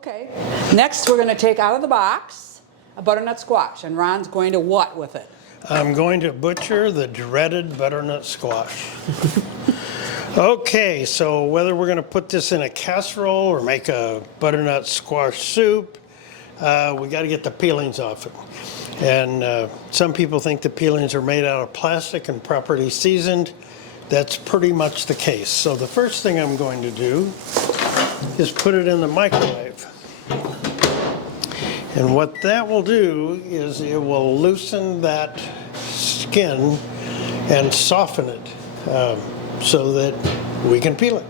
Okay, next we're going to take out of the box a butternut squash, and Ron's going to what with it? I'm going to butcher the dreaded butternut squash. Okay, so whether we're going to put this in a casserole or make a butternut squash soup, we got to get the peelings off it. And some people think the peelings are made out of plastic and properly seasoned. That's pretty much the case. So the first thing I'm going to do is put it in the microwave. And what that will do is it will loosen that skin and soften it so that we can peel it.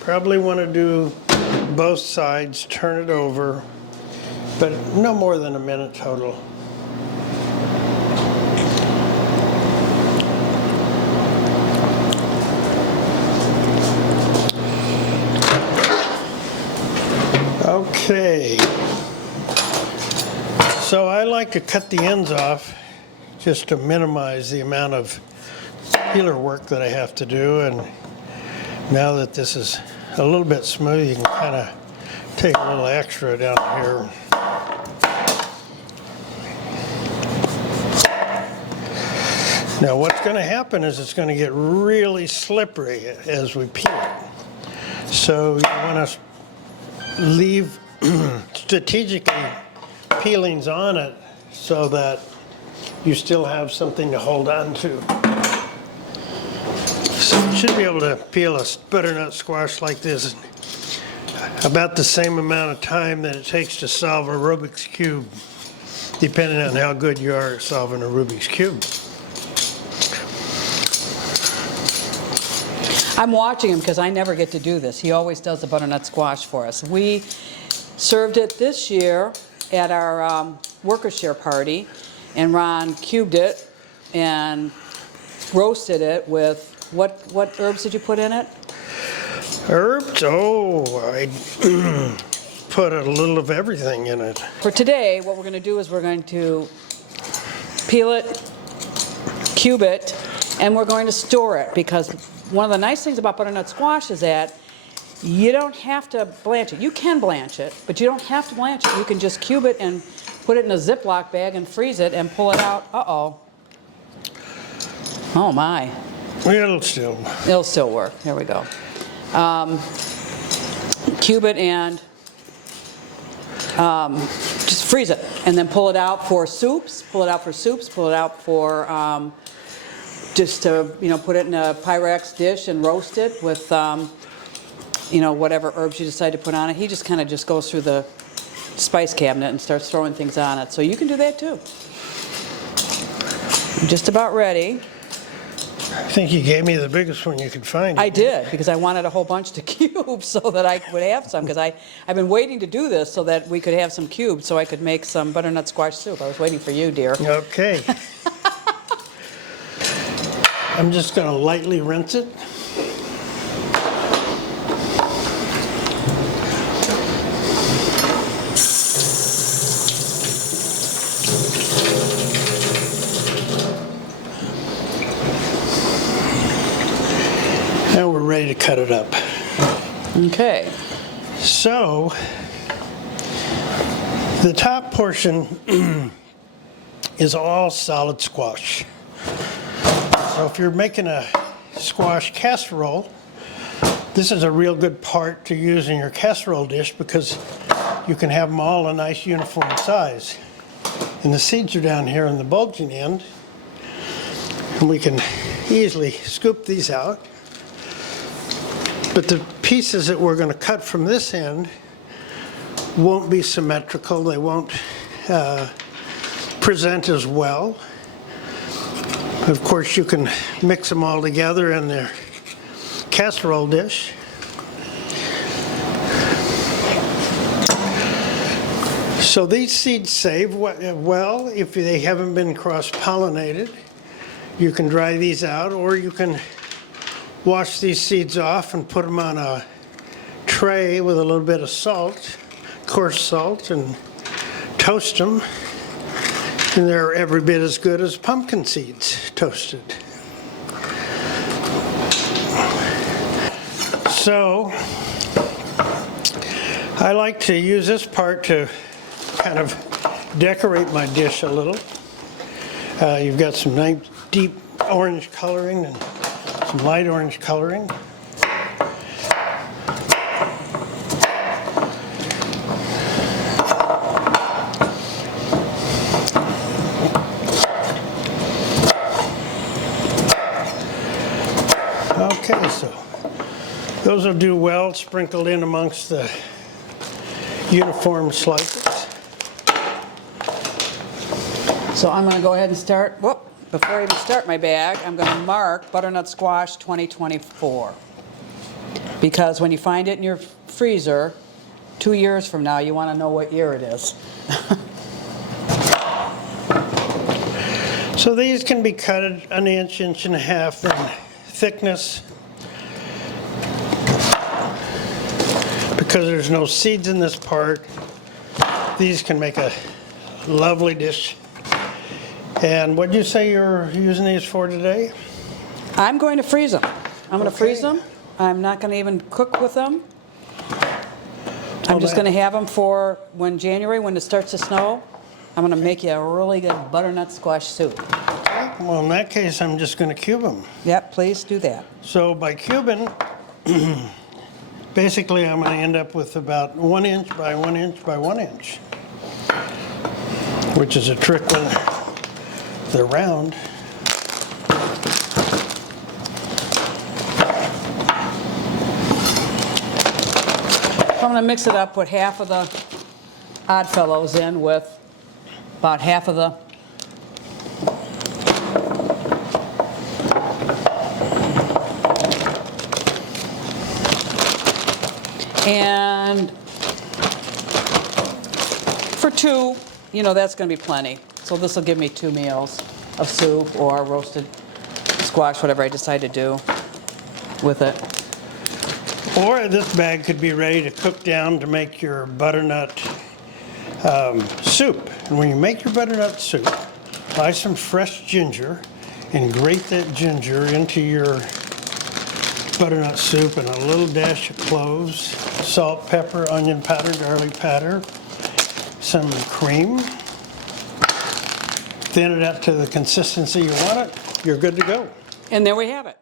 Probably want to do both sides, turn it over, but no more than a minute total. Okay, so I like to cut the ends off just to minimize the amount of peeler work that I have to do. And now that this is a little bit smooth, you can kind of take a little extra down here. Now what's going to happen is it's going to get really slippery as we peel it. So you want to leave strategically peelings on it so that you still have something to hold on to. So you should be able to peel a butternut squash like this about the same amount of time that it takes to solve a Rubik's Cube, depending on how good you are at solving a Rubik's Cube. I'm watching him because I never get to do this. He always does the butternut squash for us. We served it this year at our workers' share party, and Ron cubed it and roasted it with, what herbs did you put in it? Herbs? Oh, I put a little of everything in it. For today, what we're going to do is we're going to peel it, cube it, and we're going to store it, because one of the nice things about butternut squash is that you don't have to blanch it. You can blanch it, but you don't have to blanch it. You can just cube it and put it in a Ziploc bag and freeze it and pull it out. Uh-oh. Oh, my. It'll still work. There we go. Cube it and just freeze it, and then pull it out for soups, pull it out for just to, put it in a Pyrex dish and roast it with, whatever herbs you decide to put on it. He just kind of just goes through the spice cabinet and starts throwing things on it. So you can do that too. I'm just about ready. I think you gave me the biggest one you could find. I did, because I wanted a whole bunch to cube so that I would have some, because I've been waiting to do this so that we could have some cubes so I could make some butternut squash soup. I was waiting for you, dear. Okay. I'm just going to lightly rinse it. Now we're ready to cut it up. Okay. So, the top portion is all solid squash. So if you're making a squash casserole, this is a real good part to use in your casserole dish, because you can have them all a nice uniform size. And the seeds are down here in the bulging end, and we can easily scoop these out. But the pieces that we're going to cut from this end won't be symmetrical. They won't present as well. Of course, you can mix them all together in their casserole dish. So these seeds save well if they haven't been cross-pollinated. You can dry these out, or you can wash these seeds off and put them on a tray with a little bit of salt, coarse salt, and toast them. And they're every bit as good as pumpkin seeds toasted. So I like to use this part to kind of decorate my dish a little. You've got some nice deep orange coloring and some light orange coloring. Okay, so those will do well sprinkled in amongst the uniform slices. So I'm going to go ahead and start, before I even start my bag, I'm going to mark Butternut Squash 2024. Because when you find it in your freezer, 2 years from now, you want to know what year it is. So these can be cut an inch, inch and a half in thickness. Because there's no seeds in this part, these can make a lovely dish. And what did you say you're using these for today? I'm going to freeze them. I'm going to freeze Okay. them. I'm not going to even cook with them. I'm just going to have them for when January, when it starts to snow. I'm going to make you a really good butternut squash soup. Well, in that case, I'm just going to cube them. Yep, please do that. So by cubing, basically I'm going to end up with about 1 inch by 1 inch by 1 inch, which is a trick when they're round. I'm going to mix it up with half of the Oddfellows in with about half of the and for two, that's going to be plenty. So this will give me 2 meals of soup or roasted squash, whatever I decide to do with it. Or this bag could be ready to cook down to make your butternut soup. And when you make your butternut soup, buy some fresh ginger and grate that ginger into your butternut soup and a little dash of cloves, salt, pepper, onion powder, garlic powder, some cream. Thin it up to the consistency you want it, you're good to go. And there we have it.